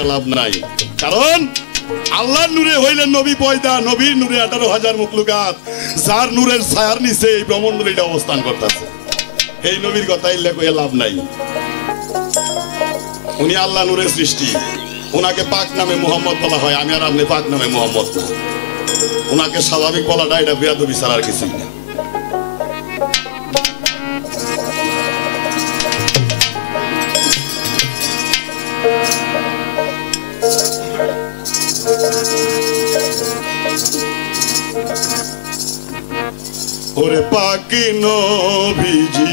করে লাভ নাই, কারণ আল্লাহর নূরে হইলেন নবী পয়দা, নবীর নূরে 18,000 মখলুকাত, যার নূরের ছায়ার নিচে এই ব্রহ্মাণ্ডটা অবস্থান করতেছে। এই নবীর কথা ইল্লে কইয়া লাভ নাই। উনি আল্লাহ নূরের সৃষ্টি, ওনাকে পাক নামে মুহাম্মদ বলা হয়। আমি আর আপনি পাক নামে মুহাম্মদ না, ওনাকে স্বাভাবিক বলাটা এটা বেয়াদবি ছাড়া আর কিছুই না। ওরে পাকি নবীজি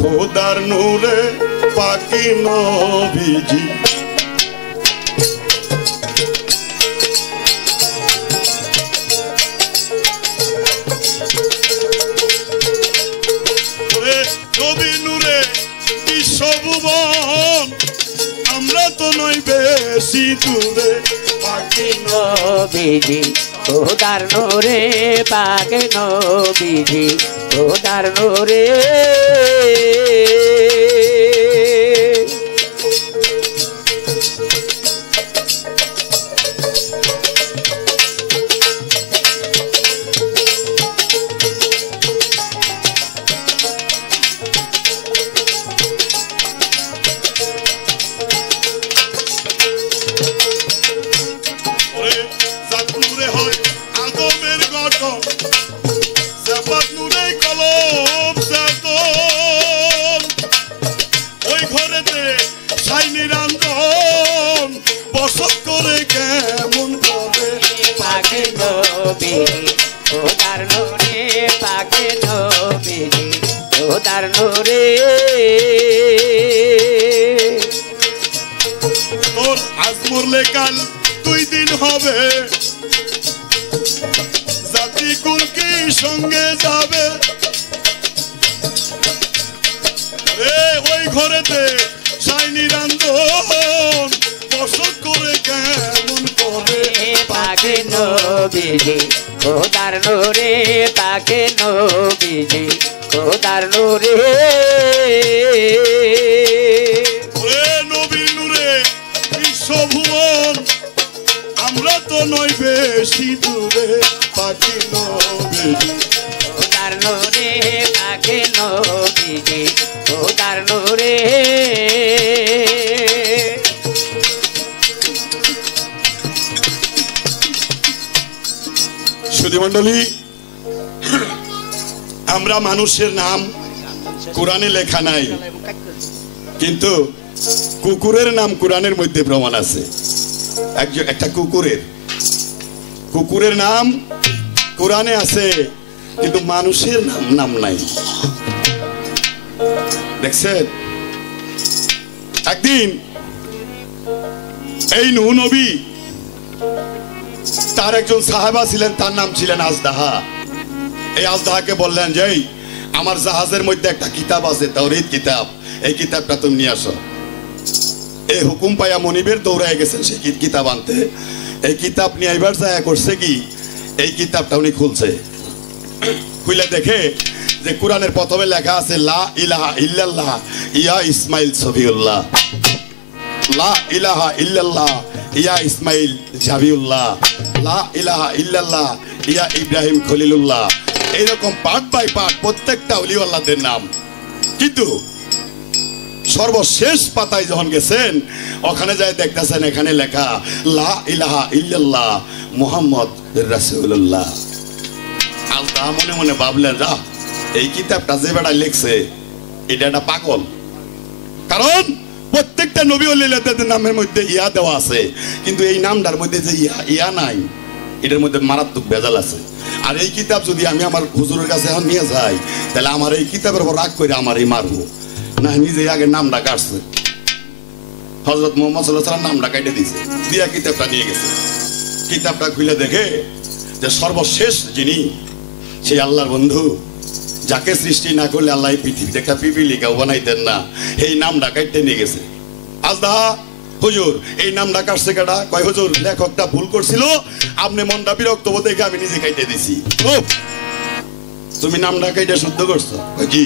খোদার নূরে পাকি নবীজি, ওরে নবী নূরে বিশ্বভুবন, আমরা তো নই বেশি দূরে। পাকি নবীজি খোদার নূরে পাক নবীজি খোদার নূরে। তোর আজ মরলে কাল 2 দিন হবে, জাতি কুল কি সঙ্গে যাবে রে। ওই ঘরেতে সাইনি রান্ধন, বসত করে কেমন করে। পাকে নবীজি খোদার নূরে পাকে নবীজি খোদার নূরে। ওরে নবীর নূরে বিশ্বভুবন, আমরা তো নই বেশি দূরে। পাকি নবীজি খোদার নূরে পাকে নবীজি খোদার নূরে। সুধী মণ্ডলী, আমরা মানুষের নাম কোরআনে লেখা নাই, কিন্তু কুকুরের নাম কোরআনের মধ্যে প্রমাণ আছে। একটা কুকুরের নাম কোরআনে আছে, কিন্তু মানুষের নাম নাই। দেখছেন, একদিন এই নূহ নবী, তার একজন সাহাবা ছিলেন, তার নাম ছিলেন আজদাহা। এই আজদাহাকে বললেন যে আমার জাহাজের মধ্যে একটা কিতাব আছে, তাওরীত কিতাব, এই কিতাবটা তুমি নিয়ে আসো। এই হুকুম পাইয়া মনিবের দৌড়ায় গেছেন সেই কিতাব আনতে। এই কিতাব নিয়ে এবার যায় করছে কি, এই কিতাবটা উনি খুলছে, খুলে দেখে যে কোরআনের প্রথমে লেখা আছে লা ইলাহা ইল্লাল্লাহ ইয়া ইসমাইল সফিউল্লাহ, লা ইলাহা ইল্লাল্লাহ ইয়া ইসমাইল জাবিউল্লাহ, লা ইলাহা ইল্লাল্লাহ ইয়া ইব্রাহিম খলিলুল্লাহ। এইরকম পার্ট বাই পার্ট প্রত্যেকটা ওলিওয়াল্লাহদের নাম। কিন্তু সর্বশেষ পাতায় যখন গেছেন, ওখানে যায় দেখতেছেন এখানে লেখা লা ইলাহা ইল্লাল্লাহ মুহাম্মদ রাসূলুল্লাহ। আল্লাহ মনে মনে ভাবলেন, যা এই কিতাবটা যে বেড়া লিখছে এটা একটা পাগল, কারণ প্রত্যেকটা নবী ওলিদের নামের মধ্যে ইয়া দেওয়া আছে, কিন্তু এই নামটার মধ্যে যে ইয়া নাই, এটার মধ্যে মারাত্মক ভেজাল আছে। আর এই কিতাব যদি আমি আমার হুজুরের কাছে এখন নিয়ে যাই, তাহলে আমার এই কিতাবের উপর রাগ করে আমার এই মারবো না। নিজে আগে নামটা কাটছে, হযরত মুহাম্মদ সাল্লাল্লাহু আলাইহি ওয়াসাল্লাম নামটা কেটে দিয়েছে, দিয়া কিতাবটা নিয়ে গেছে। কিতাবটা খুলে দেখে যে সর্বশেষ যিনি, সেই আল্লাহর বন্ধু, যাকে সৃষ্টি না করলে আল্লাহ পৃথিবীতে একটা পিপিলিকাও বানাইতেন না, এই নামটা কাটতে নিয়ে গেছে। আজদাহা, হুজুর এই নামটা কাটছে কেডা? কয় হুজুর লেখকটা ভুল করছিল, আপনি মনটা বিরক্ত বোধ দেখে আমি নিজে কাটতে দিছি। ও তুমি নামটা কাইটা শুদ্ধ করছো? কয় কি?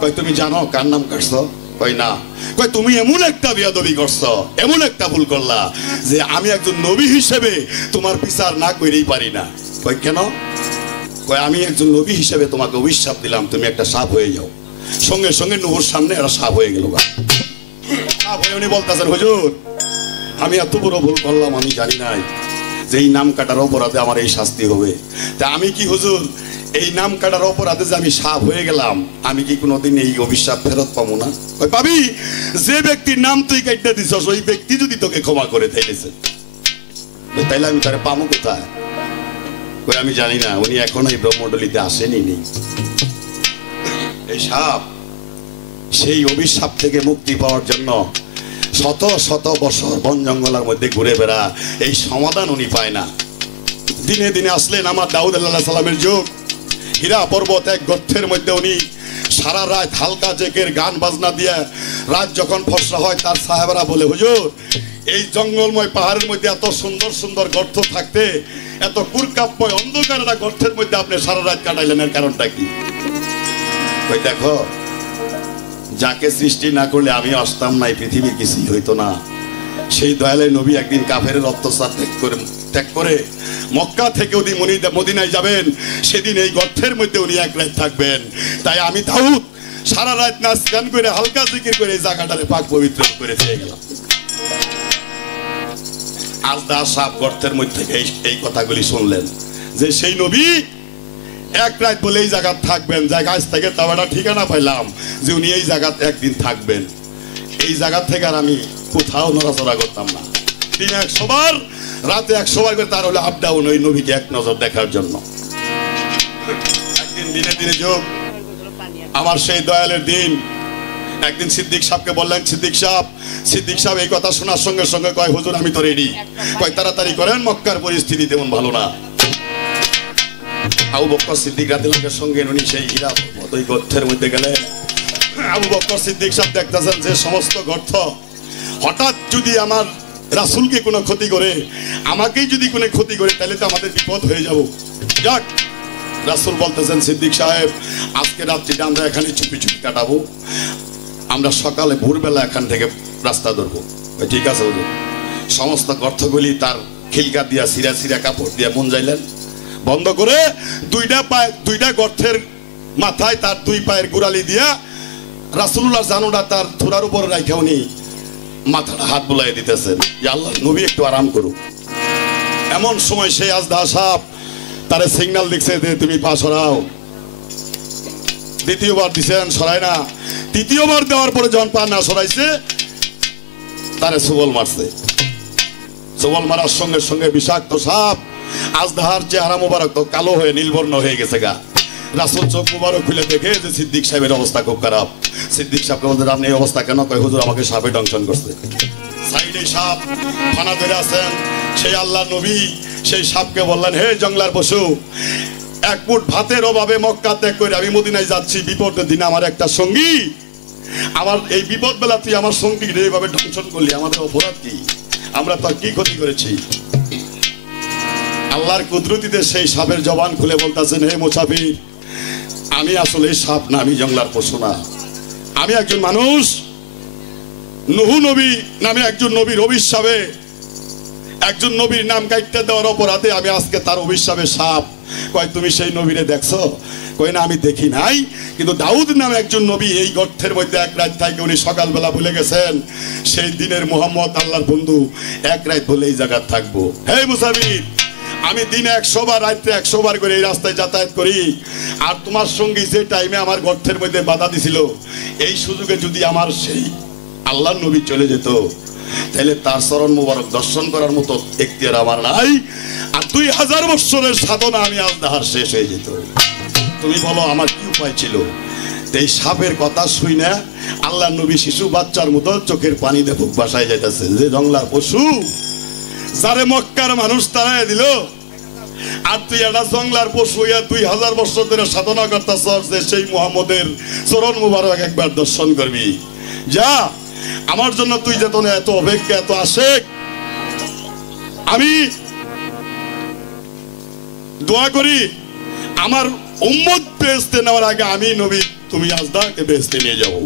কয় তুমি জানো কার নাম কাটছো? কই না, কই তুমি এমন একটা বেয়াদবি করছো, এমন একটা ভুল করলা যে আমি একজন নবী হিসেবে তোমার বিচার না করেই পারি না। কই কেন? কই আমি একজন নবী হিসেবে তোমাকে অভিশাপ দিলাম, তুমি একটা সাপ হয়ে যাও। সঙ্গে সঙ্গে নূহর সামনে একটা সাপ হয়ে গেল। সাপ হয়ে উনি বলতেছেন, হুজুর আমি এত বড় ভুল করলাম, আমি জানি নাই যে এই নাম কাটার অপরাধে আমার এই শাস্তি হবে। তা আমি কি হুজুর এই নাম কাটার অপরাধে যে আমি সাপ হয়ে গেলাম, আমি কি কোনোদিন এই অভিশাপ ফেরত পাবো না? ওই পাবি, যে ব্যক্তির নাম তুই কাটতে দিছস ওই ব্যক্তি যদি তোকে ক্ষমা করে তাইলেছে, তাইলে আমি তারে পাবো কোথায়? ওই আমি জানি না, উনি এখনো এই ব্রহ্মডলিতে আসেনি। নেই এই সাপ, সেই অভিশাপ থেকে মুক্তি পাওয়ার জন্য শত শত বছর বন জঙ্গলের মধ্যে ঘুরে বেড়া, এই সমাধান উনি পায় না। দিনে দিনে আসলেন আমার দাউদ আলাইহিস সালামের যুগ। হীরা পর্বত এক গর্তের মধ্যে উনি সারা রাত হালকা জেকের গান বাজনা দিয়ে, রাত যখন ফসলা হয় তার সাহেবরা বলে, হুজুর এই জঙ্গলময় পাহাড়ের মধ্যে এত সুন্দর সুন্দর গর্ত থাকতে এত কুরকাপ্পয় অন্ধকার একটা গর্তের মধ্যে আপনি সারা রাত কাটাইলেন, এর কারণটা কি? ওই দেখো, যাকে সৃষ্টি না করলে আমি আসতাম না, এই পৃথিবীর কিছুই হইতো না। সেই দয়ালে নবী একদিন কাফেরের অত্যাচার ত্যাগ করে মক্কা থেকে উনি মদিনায় যাবেন, সেদিন এই গর্তের মধ্যে উনি এক রাত থাকবেন। তাই আমি দাউদ সারা রাত নাচ গান করে হালকা জিকির করে এই জায়গাটারে পাক পবিত্র করে পেয়ে গেলাম। আজদা সাপ গর্তের মধ্যে এই কথাগুলি শুনলেন যে সেই নবী এক রাত বলে এই জায়গা থাকবেন। জায়গা আজ থেকে তাও একটা ঠিকানা পাইলাম যে উনি এই জায়গাতে একদিন থাকবেন। এই জায়গা থেকে আর আমি কোথাও নড়াচড়া করতাম না। দিনে 100 বার, রাতে 100 বার করে তার হলে আপ ডাউন ওই নবীকে এক নজর দেখার জন্য। একদিন দিনে দিনে যোগ আমার সেই দয়ালের দিন। একদিন সিদ্দিক সাহেবকে বললেন, সিদ্দিক সাহেব এই কথা শোনার সঙ্গে সঙ্গে কয়, হুজুর আমি তো রেডি। কয় তাড়াতাড়ি করেন, মক্কার পরিস্থিতি তেমন ভালো না। আবু বকর সিদ্দিক রাদিয়াল্লাহু সঙ্গে উনি সেই হীরা পর্বত ওই গর্তের মধ্যে গেলেন। আবু বকর সিদ্দিক সাহেব দেখতেছেন যে সমস্ত গর্ত, হঠাৎ যদি আমার রাসূলকে কোনো ক্ষতি করে, আমাকেই যদি কোনো ক্ষতি করে, তাহলে তো আমাদের বিপদ হয়ে যাব। যাক, রাসূল বলতেছেন, সিদ্দিক সাহেব আজকে রাত্রিটা আমরা এখানে চুপি চুপি কাটাবো, আমরা সকালে ভোরবেলা এখান থেকে রাস্তা ধরবো। ঠিক আছে হুজুর। সমস্ত গর্তগুলি তার খিলকা দিয়া সিরা সিরা কাপড় দিয়া মুঞ্জাইলেন, বন্ধ করে দুইটা গর্তের মাথায় তার 2 পায়ের গোড়ালি দিয়া রাসূলুল্লাহ জানুটা তার থুরার উপর রাখা উনি মাথাটা হাত বুলাই দিতেছেন যে আল্লাহ নবী একটু আরাম করুক। এমন সময় সেই আজদা সাপ তারে সিগন্যাল দিচ্ছে যে তুমি পা সরাও। দ্বিতীয়বার দিছেন, সরায় না। তৃতীয়বার দেওয়ার পরে যখন পা না সরাইছে, তারে সবল মারছে। সবল মারার সঙ্গে সঙ্গে বিষাক্ত সাপ আজদাহার চেহারা মুবারক তো কালো হয়ে নীলবর্ণ হয়ে গেছে গা। রাসূল চোখ মুবারক খুলে দেখে যে সিদ্দিক সাহেবের অবস্থা খুব খারাপ। সিদ্দিক সাহেবকে বলতে, আপনি এই অবস্থা কেন? কয়, হুজুর আমাকে সাপে দংশন করছে। সাইডে সাপ ফানা ধরে আছেন। সেই আল্লাহ নবী সেই সাপকে বললেন, হে জঙ্গলার পশু, 1 মুঠ ভাতের অভাবে মক্কা ত্যাগ করে আমি মদিনায় যাচ্ছি। বিপদের দিনে আমার একটা সঙ্গী, আমার এই বিপদ বেলা তুই আমার সঙ্গী এইভাবে দংশন করলি, আমাদের অপরাধ কি? আমরা তো কি ক্ষতি করেছি? আল্লাহর কুদরতিতে সেই সাপের জবান খুলে বলতেছেন, হে মুসাফির, আমি আসলে সাপ না, আমি জঙ্গলার পশু না, আমি একজন মানুষ। নূহ নবী নামে একজন নবীর অভিশাপে, একজন নবীর নাম কাটতে দেওয়ার অপরাধে আমি আজকে তার অভিশাপে সাপ। কয়, তুমি সেই নবীরে দেখছো? কয়, না আমি দেখি নাই, কিন্তু দাউদ নামে একজন নবী এই গর্তের মধ্যে এক রাত থাকে, উনি সকালবেলা বলে গেছেন সেই দিনের মুহাম্মদ আল্লাহর বন্ধু এক রাত বলে এই জায়গা থাকবো। হে মুসাফির, আমি দিনে 100 বার, রাত্রে 100 বার করে এই রাস্তায় যাতায়াত করি। আর তোমার সঙ্গী যে টাইমে আমার গর্তের মধ্যে বাধা দিছিল, এই সুযোগে যদি আমার সেই আল্লাহর নবী চলে যেত, তাহলে তার চরণ মুবারক দর্শন করার মতো এখতিয়ার আমার নাই। আর 2000 বছরের সাধনা আমি আজদাহার শেষ হয়ে যেত। তুমি বলো আমার কি উপায় ছিল? এই সাপের কথা শুই না আল্লাহ নবী শিশু বাচ্চার মতো চোখের পানি দেখো বাসায় যাইতেছে। যে জঙ্গলার পশু, যারে মক্কার মানুষ তারাই দিল, আর তুই একটা জঙ্গলার পশু হইয়া 2000 বছর ধরে সাধনা করতেছ যে সেই মুহাম্মদের চরণ মুবারক একবার দর্শন করবি। যা, আমার জন্য তুই যেত না, এত অপেক্ষা, এত আশেক। আমি দোয়া করি আমার উম্মত বেহেশতে নেওয়ার আগে আমি নবী, তুমি আজদাকে বেহেশতে নিয়ে যাবো।